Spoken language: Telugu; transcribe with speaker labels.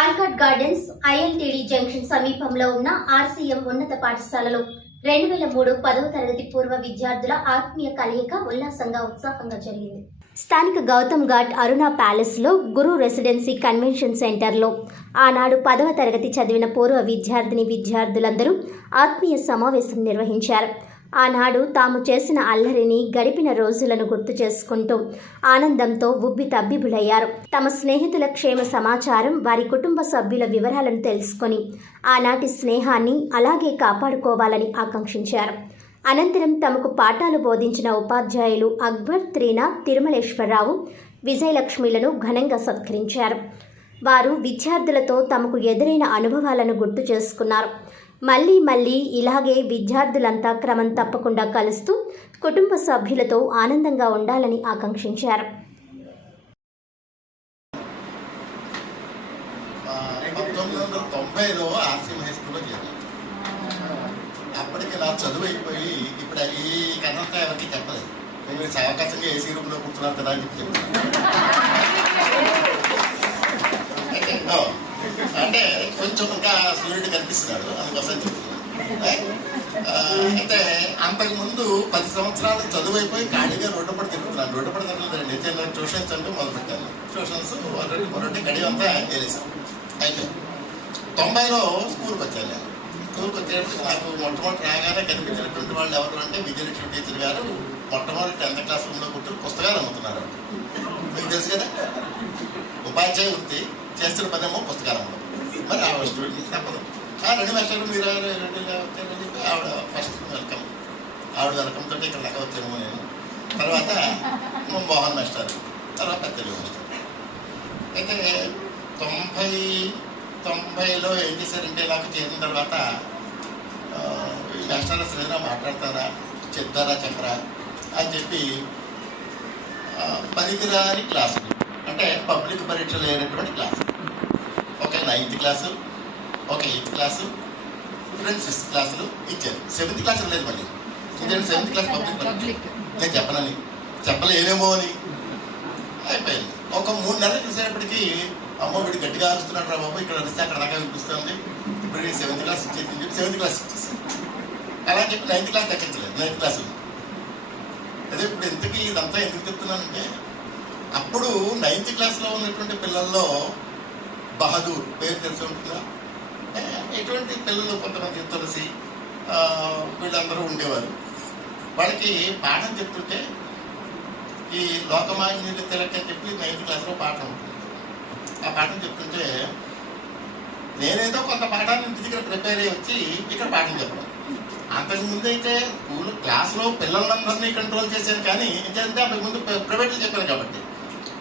Speaker 1: ఆల్కాట్ గార్డెన్స్ ఐఎల్టీడీ జంక్షన్ సమీపంలో ఉన్న ఆర్సీఎం ఉన్నత పాఠశాలలో రెండు వేల మూడు పదవ తరగతి పూర్వ విద్యార్థుల ఆత్మీయ కలయిక ఉల్లాసంగా ఉత్సాహంగా జరిగింది. స్థానిక గౌతమ్ ఘాట్ అరుణ ప్యాలెస్లో గురు రెసిడెన్సీ కన్వెన్షన్ సెంటర్లో ఆనాడు పదవ తరగతి చదివిన పూర్వ విద్యార్థిని విద్యార్థులందరూ ఆత్మీయ సమావేశం నిర్వహించారు. ఆనాడు తాము చేసిన అల్లరిని గడిపిన రోజులను గుర్తు చేసుకుంటూ ఆనందంతో ఉబ్బి తబ్బిబులయ్యారు. తమ స్నేహితుల క్షేమ సమాచారం వారి కుటుంబ సభ్యుల వివరాలను తెలుసుకొని ఆనాటి స్నేహాన్ని అలాగే కాపాడుకోవాలని ఆకాంక్షించారు. అనంతరం తమకు పాఠాలు బోధించిన ఉపాధ్యాయులు అక్బర్ త్రీనా తిరుమలేశ్వరరావు విజయలక్ష్మిలను ఘనంగా సత్కరించారు. వారు విద్యార్థులతో తమకు ఎదురైన అనుభవాలను గుర్తు చేసుకున్నారు. మళ్ళీ మళ్ళీ ఇలాగే విద్యార్థులంతా క్రమం తప్పకుండా కలుస్తూ కుటుంబ సభ్యులతో ఆనందంగా ఉండాలని ఆకాంక్షించారు.
Speaker 2: పంతొమ్మిది వందల హై స్కూల్లో చేరాను అప్పటికి చదువు అయిపోయి ఇప్పుడు కథంతా ఎవరికి చెప్పలేదు. నేను అవకాశంగా ఏసీ రూమ్లో కూర్చున్నారు కదా అని చెప్పి చెప్తున్నాను ఓ, అంటే కొంచెం ఇంకా సూర్యుడు కనిపిస్తున్నాడు. అందుకోసం అయితే అంతకు ముందు పది సంవత్సరాలు చదువు అయిపోయి ఖాళీగా రోడ్డు పడి తిరుగుతున్నాను రోడ్డు పడి తిరుగుతున్నాను నేను ట్యూషన్స్ అంటూ మొదలు పెట్టాను. ట్యూషన్స్ మొదటి మొదటి గడి అంతా చేసాం అయితే తొంభైలో స్కూల్కి వచ్చాను నేను. స్కూల్కి వచ్చేటప్పుడు నాకు మొట్టమొదటి రాగానే కనిపించినటువంటి వాళ్ళు ఎవరు అంటే విజయలక్ష్మి టీచర్ గారు మొట్టమొదటి టెన్త్ క్లాస్ రూమ్లో కూర్చొని పుస్తకాలు అమ్ముతున్నారు. మీకు తెలుసు కదా? ఉపాధ్యాయ వృత్తి చేస్తున్న పనేమో పుస్తకాలు అమ్మడం. మరి ఆవిడ స్టూడెంట్ తప్పదు. రెండు మాస్టర్లు మీరు ఎవరు రెండుగా వచ్చారని చెప్పి ఆవిడ ఫస్ట్ వెల్కమ్ ఆవిడ వెల్కమ్ తోటి ఇక్కడ లెక్క వచ్చాను నేను. తర్వాత మోహన్ మాస్టర్ తర్వాత పెద్దలు మాస్టర్. అయితే తొంభై తొంభైలో ఏం చేశారంటే నాకు చేరిన తర్వాత మాస్టర్ అసలు ఏదైనా మాట్లాడతారా? చెప్తారా చెప్పరా? అని చెప్పి పనికిరాని క్లాసులు అంటే పబ్లిక్ పరీక్షలు లేనటువంటి క్లాసులు ఒక నైన్త్ క్లాసు. ఒక ఎయిత్ క్లాసు. ఫ్రెండ్స్ సిక్స్త్ క్లాసులు ఇచ్చారు. సెవెంత్ క్లాస్ లేదు మళ్ళీ. సెవెంత్ క్లాస్ పబ్లిక్ నేను చెప్పనని. చెప్పలేనేమో అని. అయిపోయింది. ఒక మూడు నెలలు చూసేటప్పటికి అమ్మో వీడు గట్టిగా అరుస్తున్నాడు రా బాబు ఇక్కడ అరిస్తే అక్కడ దాకా వినిపిస్తుంది ఇప్పుడు సెవెంత్ క్లాస్ ఇచ్చేసి చెప్పి సెవెంత్ క్లాస్ ఇచ్చేసాను అలా చెప్పి నైన్త్ క్లాస్ దక్కించలేదు నైన్త్ క్లాస్. అదే ఇప్పుడు ఇంతకీ ఇదంతా ఎందుకు చెప్తున్నానంటే అప్పుడు నైన్త్ క్లాస్లో ఉన్నటువంటి పిల్లల్లో బహదూర్ పేరు తెలిసి ఉంటుందా? ఇటువంటి పిల్లలు కొంతమంది తులసి వీళ్ళందరూ ఉండేవారు. వాళ్ళకి పాఠం చెప్తుంటే ఈ లోకమాన్యుడి తిలక్ అని చెప్పి నైన్త్ క్లాస్లో పాఠం ఉంటుంది. ఆ పాఠం చెప్తుంటే నేనేదో కొంత పాఠాన్ని ఇంటి దగ్గర ప్రిపేర్ అయ్యి వచ్చి ఇక్కడ పాఠం చెప్పడం. అంతకుముందు అయితే స్కూల్ క్లాస్లో పిల్లలందరినీ కంట్రోల్ చేశాను కానీ ఏంటంటే అంతకుముందు ప్రైవేట్లు చెప్పాను కాబట్టి.